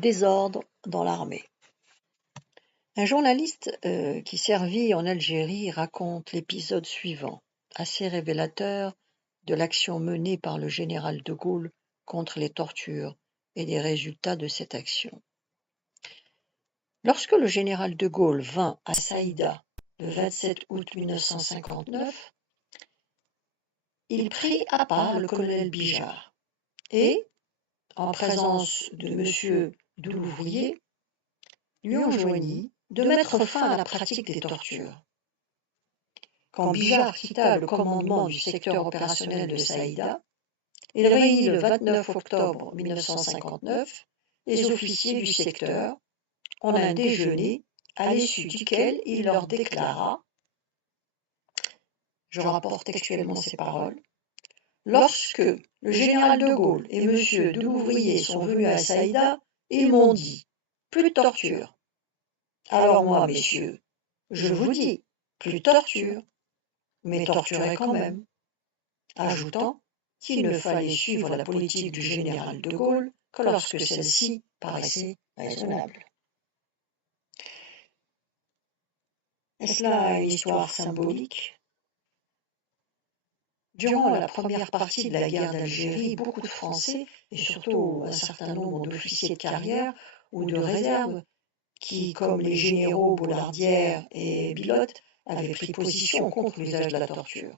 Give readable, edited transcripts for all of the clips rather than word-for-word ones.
désordre dans l'armée. Un journaliste qui servit en Algérie raconte l'épisode suivant, assez révélateur de l'action menée par le général de Gaulle contre les tortures et des résultats de cette action. Lorsque le général de Gaulle vint à Saïda le 27 août 1959, il prit à part le colonel Bijard et, en présence de M. Doulouvrier, lui enjoignit de mettre fin à la pratique des tortures. Quand Bijard quitta le commandement du secteur opérationnel de Saïda, il réunit le 29 octobre 1959 les officiers du secteur en un déjeuner à l'issue duquel il leur déclara, je rapporte textuellement ces paroles, « Lorsque le général de Gaulle et M. Doulouvrier sont venus à Saïda, ils m'ont dit « plus de torture ». Alors moi, messieurs, je vous dis « plus de torture », mais torturez quand même, ajoutant qu'il ne fallait suivre la politique du général de Gaulle que lorsque celle-ci paraissait raisonnable. Est-ce là une histoire symbolique? Durant la première partie de la guerre d'Algérie, beaucoup de Français, et surtout un certain nombre d'officiers de carrière ou de réserve, qui, comme les généraux Bollardière et Bilotte, avaient pris position contre l'usage de la torture,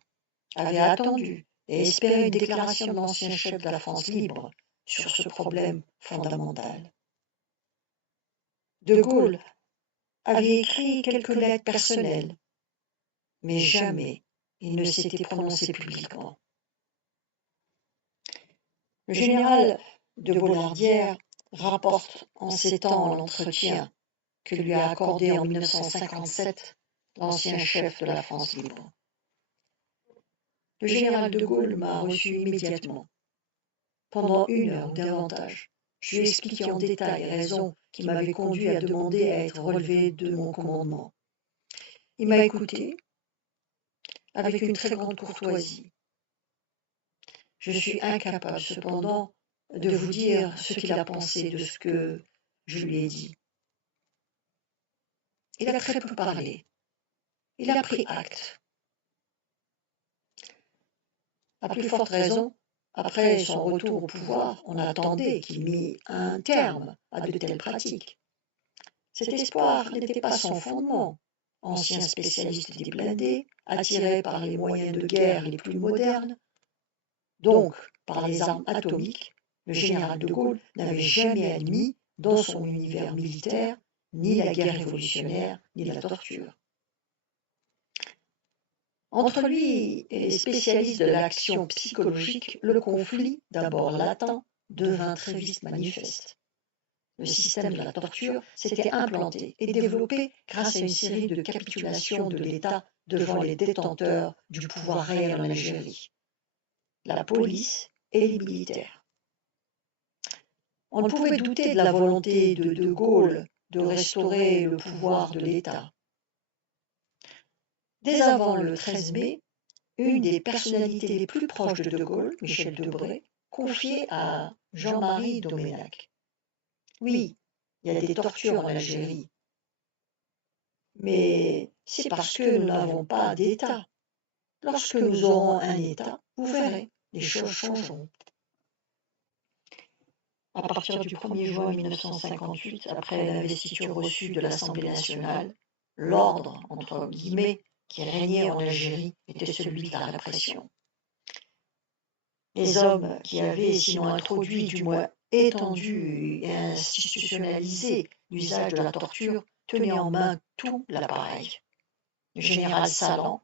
avaient attendu et espéré une déclaration de l'ancien chef de la France libre sur ce problème fondamental. De Gaulle avait écrit quelques lettres personnelles, mais jamais il ne s'était prononcé publiquement. Le général de Bollardière rapporte en ces temps l'entretien que lui a accordé en 1957 l'ancien chef de la France libre. Le général de Gaulle m'a reçu immédiatement. Pendant 1 heure ou davantage, je lui ai expliqué en détail les raisons qui m'avaient conduit à demander à être relevé de mon commandement. Il m'a écouté avec une très grande courtoisie. Je suis incapable, cependant, de vous dire ce qu'il a pensé de ce que je lui ai dit. Il a très peu parlé. Il a pris acte. À plus forte raison, après son retour au pouvoir, on attendait qu'il mît un terme à de telles pratiques. Cet espoir n'était pas sans fondement. Ancien spécialiste des blindés, attiré par les moyens de guerre les plus modernes, donc par les armes atomiques, le général de Gaulle n'avait jamais admis, dans son univers militaire, ni la guerre révolutionnaire, ni la torture. Entre lui et les spécialistes de l'action psychologique, le conflit, d'abord latent, devint très vite manifeste. Le système de la torture s'était implanté et développé grâce à une série de capitulations de l'État devant les détenteurs du pouvoir réel en Algérie, la police et les militaires. On ne pouvait douter de la volonté de Gaulle de restaurer le pouvoir de l'État. Dès avant le 13 mai, une des personnalités les plus proches de Gaulle, Michel Debré, confiait à Jean-Marie Domenech. Oui, il y a des tortures en Algérie, mais c'est parce que nous n'avons pas d'État. Lorsque nous aurons un État, vous verrez, les choses changeront. À partir du 1er juin 1958, après l'investiture reçue de l'Assemblée nationale, l'ordre, entre guillemets, qui régnait en Algérie était celui de la répression. Les hommes qui avaient, sinon introduit, du moins étendu et institutionnalisé l'usage de la torture, tenaient en main tout l'appareil. Le général Salan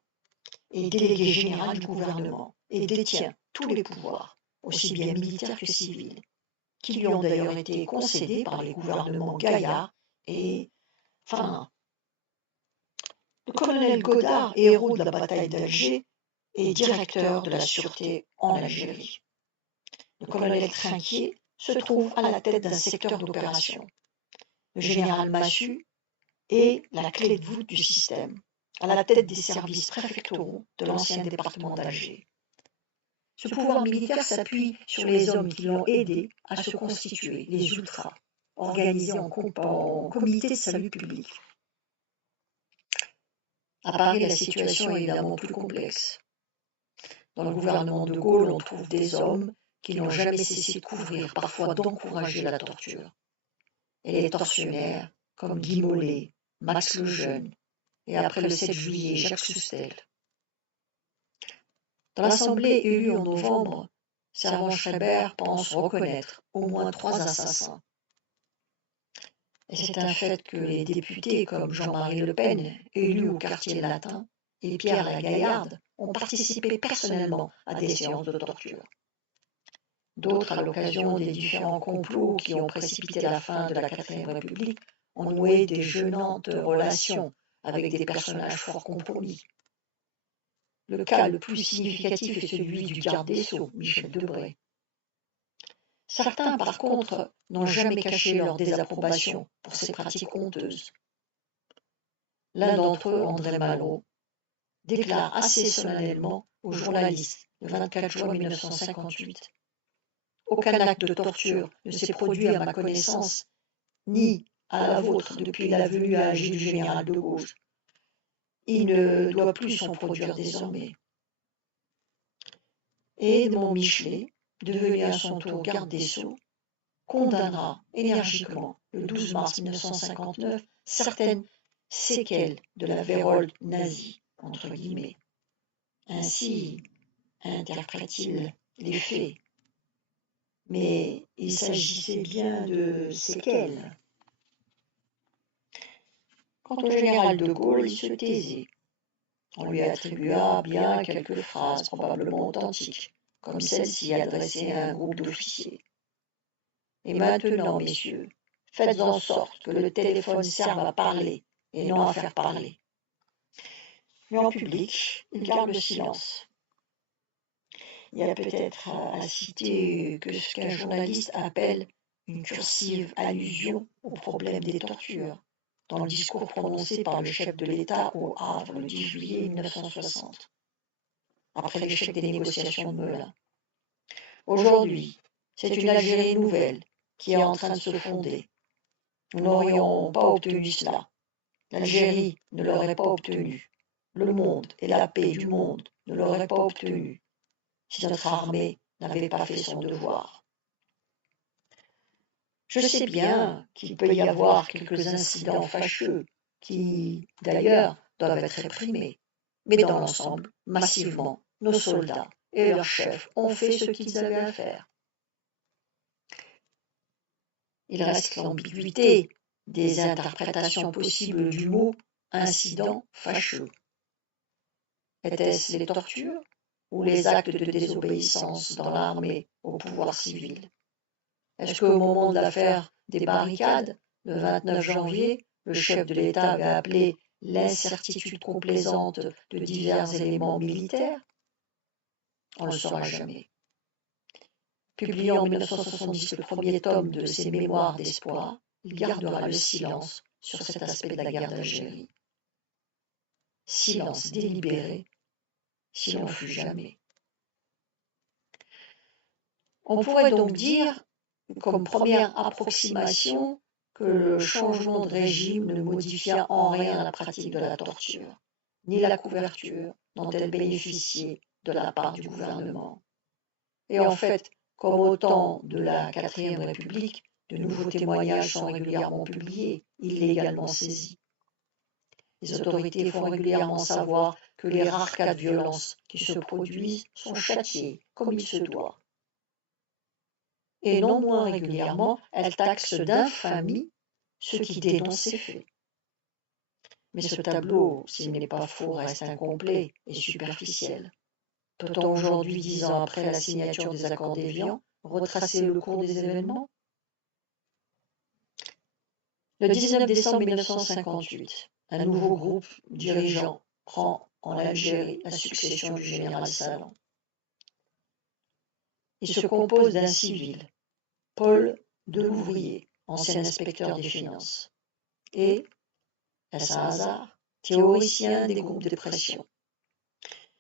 est délégué général du gouvernement et détient tous les pouvoirs, aussi bien militaires que civils, qui lui ont d'ailleurs été concédés par les gouvernements Gaillard et Farnin. Le colonel Godard, héros de la bataille d'Alger, est directeur de la sûreté en Algérie. Le colonel Trinquier se trouve à la tête d'un secteur d'opération. Le général Massu est la clé de voûte du système, à la tête des services préfectoraux de l'ancien département d'Alger. Ce pouvoir militaire s'appuie sur les hommes qui l'ont aidé à se constituer, les ultras, organisés en comité de salut public. À Paris, la situation est évidemment plus complexe. Dans le gouvernement de Gaulle, on trouve des hommes qui n'ont jamais cessé de couvrir, parfois d'encourager la torture. Et les tortionnaires, comme Guy Mollet, Max Lejeune, et après le 7 juillet, Jacques Soustelle. Dans l'Assemblée élue en novembre, Servan-Schreiber pense reconnaître au moins 3 assassins. Et c'est un fait que les députés comme Jean-Marie Le Pen, élu au quartier latin, et Pierre Lagaillarde ont participé personnellement à des séances de torture. D'autres, à l'occasion des différents complots qui ont précipité la fin de la Quatrième République, ont noué des gênantes relations avec des personnages fort compromis. Le cas le plus significatif est celui du garde des Sceaux, Michel Debré. Certains, par contre, n'ont jamais caché leur désapprobation pour ces pratiques honteuses. L'un d'entre eux, André Malraux, déclare assez solennellement aux journalistes le 24 juin 1958 « Aucun acte de torture ne s'est produit à ma connaissance, ni à la vôtre depuis la venue à Alger du général de Gaulle. Il ne doit plus s'en produire désormais. » Et Edmond Michelet, devenu à son tour garde des Sceaux, condamnera énergiquement, le 12 mars 1959, certaines séquelles de la vérole nazie, entre guillemets. Ainsi interprète-t-il les faits. Mais il s'agissait bien de séquelles. Quant au général de Gaulle, il se taisait. On lui attribua bien quelques phrases probablement authentiques, comme celle-ci adressée à un groupe d'officiers. Et maintenant, messieurs, faites en sorte que le téléphone serve à parler et non à faire parler. Mais en public, il garde le silence. Il y a peut-être à citer que ce qu'un journaliste appelle une cursive allusion au problème des tortures, dans le discours prononcé par le chef de l'État au Havre le 10 juillet 1960, après l'échec des négociations de Melun. Aujourd'hui, c'est une Algérie nouvelle qui est en train de se fonder. Nous n'aurions pas obtenu cela. L'Algérie ne l'aurait pas obtenu. Le monde et la paix du monde ne l'auraient pas obtenu si notre armée n'avait pas fait son devoir. Je sais bien qu'il peut y avoir quelques incidents fâcheux qui, d'ailleurs, doivent être réprimés. Mais dans l'ensemble, massivement, nos soldats et leurs chefs ont fait ce qu'ils avaient à faire. Il reste l'ambiguïté des interprétations possibles du mot « incident fâcheux ». Était-ce les tortures ou les actes de désobéissance dans l'armée au pouvoir civil? Est-ce qu'au moment de l'affaire des barricades, le 29 janvier, le chef de l'État avait appelé l'incertitude complaisante de divers éléments militaires? On ne le saura jamais. Publié en 1970 le premier tome de ses Mémoires d'espoir, il gardera le silence sur cet aspect de la guerre d'Algérie. Silence délibéré, s'il n'en fut jamais. On pourrait donc dire, comme première approximation, que le changement de régime ne modifia en rien la pratique de la torture, ni la couverture dont elle bénéficiait de la part du gouvernement. Et en fait, comme au temps de la Quatrième République, de nouveaux témoignages sont régulièrement publiés, illégalement saisis. Les autorités font régulièrement savoir que les rares cas de violence qui se produisent sont châtiés comme il se doit. Et non moins régulièrement, elles taxent d'infamie ceux qui dénoncent ces faits. Mais ce tableau, s'il n'est pas faux, reste incomplet et superficiel. Peut-on aujourd'hui, 10 ans après la signature des accords d'Évian, retracer le cours des événements? Le 19 décembre 1958, un nouveau groupe dirigeant prend en Algérie la succession du général Salan. Il se compose d'un civil, Paul Delouvrier, ancien inspecteur des finances, et, est-ce un hasard, théoricien des groupes de pression,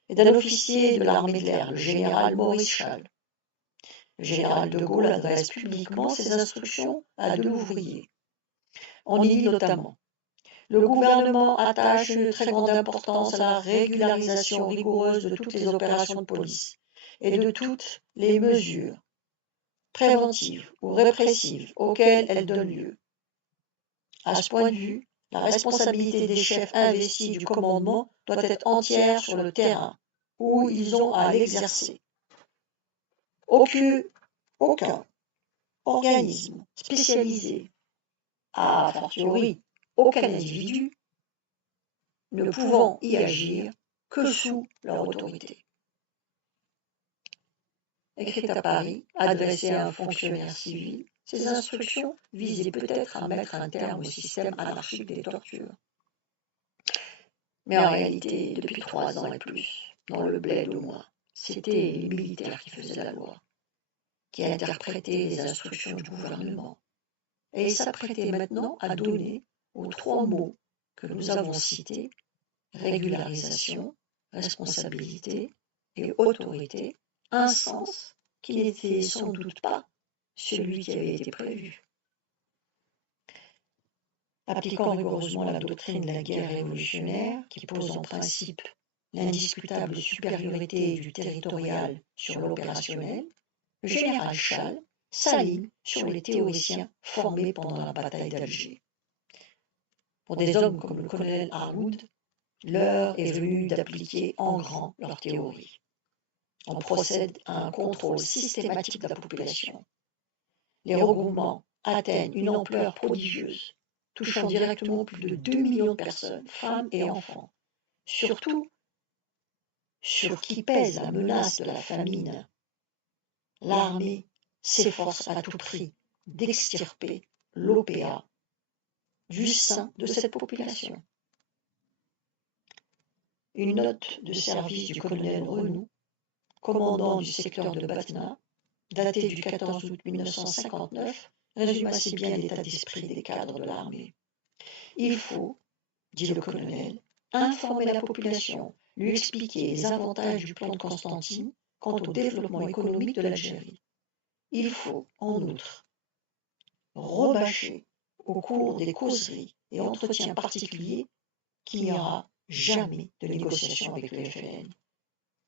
et d'un officier de l'armée de l'air, le général Maurice Schall. Le général de Gaulle adresse publiquement ses instructions à 2 ouvriers. On y lit notamment: le gouvernement attache une très grande importance à la régularisation rigoureuse de toutes les opérations de police et de toutes les mesures préventives ou répressives auxquelles elles donnent lieu. À ce point de vue, la responsabilité des chefs investis du commandement doit être entière sur le terrain où ils ont à l'exercer. Aucun organisme spécialisé, a fortiori aucun individu, ne pouvant y agir que sous leur autorité. Écrite à Paris, adressée à un fonctionnaire civil, ces instructions visaient peut-être à mettre un terme au système anarchique des tortures. Mais en réalité, depuis 3 ans et plus, dans le bled au moins, c'était les militaires qui faisaient la loi, qui interprétaient les instructions du gouvernement, et ils s'apprêtaient maintenant à donner aux 3 mots que nous avons cités, régularisation, responsabilité et autorité, un sens qui n'était sans doute pas celui qui avait été prévu. Appliquant rigoureusement la doctrine de la guerre révolutionnaire, qui pose en principe l'indiscutable supériorité du territorial sur l'opérationnel, le général Schall s'aligne sur les théoriciens formés pendant la bataille d'Alger. Pour des hommes comme le colonel Harwood, l'heure est venue d'appliquer en grand leur théorie. On procède à un contrôle systématique de la population. Les regroupements atteignent une ampleur prodigieuse, touchant directement plus de 2 millions de personnes, femmes et enfants, surtout sur qui pèse la menace de la famine. L'armée s'efforce à tout prix d'extirper l'OPA du sein de cette population. Une note de service du colonel Renou, commandant du secteur de Batna, datée du 14 août 1959, résume assez bien l'état d'esprit des cadres de l'armée. Il faut, dit le colonel, informer la population, lui expliquer les avantages du plan de Constantine quant au développement économique de l'Algérie. Il faut, en outre, rebâcher au cours des causeries et entretiens particuliers qu'il n'y aura jamais de négociation avec le FLN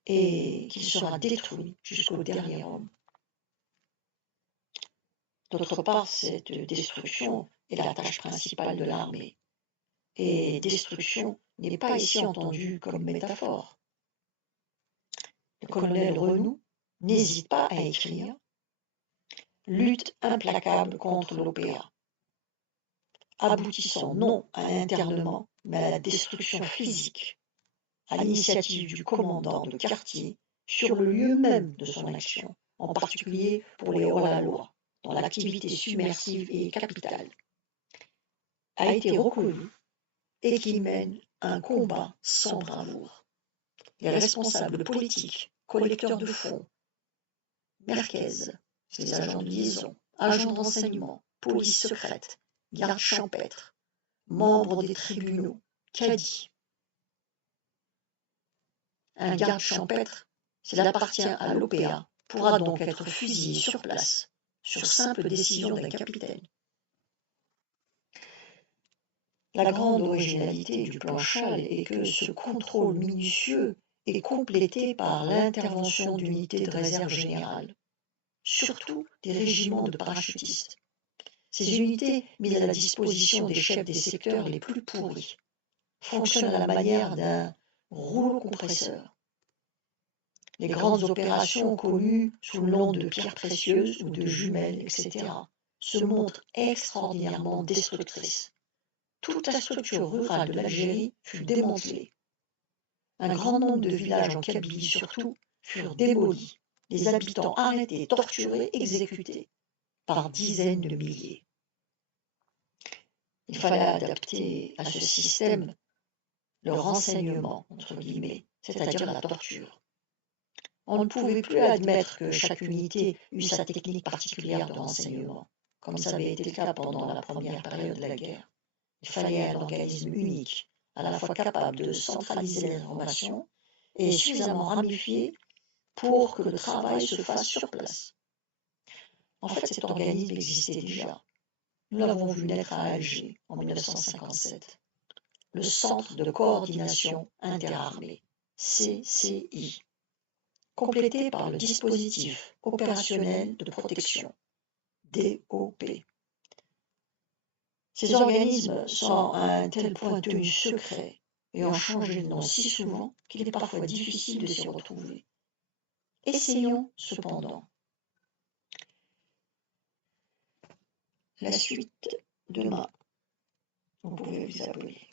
et qu'il sera détruit jusqu'au dernier homme. D'autre part, cette destruction est la tâche principale de l'armée. Et destruction n'est pas ici entendue comme métaphore. Le colonel Renou n'hésite pas à écrire « Lutte implacable contre l'OPA », aboutissant non à un internement, mais à la destruction physique, à l'initiative du commandant de quartier sur le lieu même de son action, en particulier pour les hors-la-loi, dont l'activité submersive et capitale a été reconnue et qui mène un combat sans bravoure. Les responsables politiques, collecteurs de fonds, merguez, les agents de liaison, agents de renseignement, police secrète, gardes champêtres, membres des tribunaux, cadis. Un garde champêtre, s'il appartient à l'OPA, pourra donc être fusillé sur place, sur simple décision d'un capitaine. La grande originalité du plan Schall est que ce contrôle minutieux est complété par l'intervention d'unités de réserve générale, surtout des régiments de parachutistes. Ces unités, mises à la disposition des chefs des secteurs les plus pourris, fonctionnent à la manière d'un rouleau compresseur. Les grandes opérations connues sous le nom de pierres précieuses ou de jumelles, etc., se montrent extraordinairement destructrices. Toute la structure rurale de l'Algérie fut démantelée. Un grand nombre de villages en Kabylie surtout furent démolis, les habitants arrêtés, torturés, exécutés, par dizaines de milliers. Il fallait adapter à ce système le renseignement, entre guillemets, c'est-à-dire la torture. On ne pouvait plus admettre que chaque unité eût sa technique particulière de renseignement, comme ça avait été le cas pendant la première période de la guerre. Il fallait un organisme unique, à la fois capable de centraliser les informations et suffisamment ramifié pour que le travail se fasse sur place. En fait, cet organisme existait déjà. Nous l'avons vu naître à Alger en 1957. Le Centre de coordination interarmée, CCI, complété par le dispositif opérationnel de protection, DOP. Ces organismes sont à un tel point tenus secrets et ont changé de nom si souvent qu'il est parfois difficile de s'y retrouver. Essayons cependant. La suite demain. Vous pouvez vous abonner.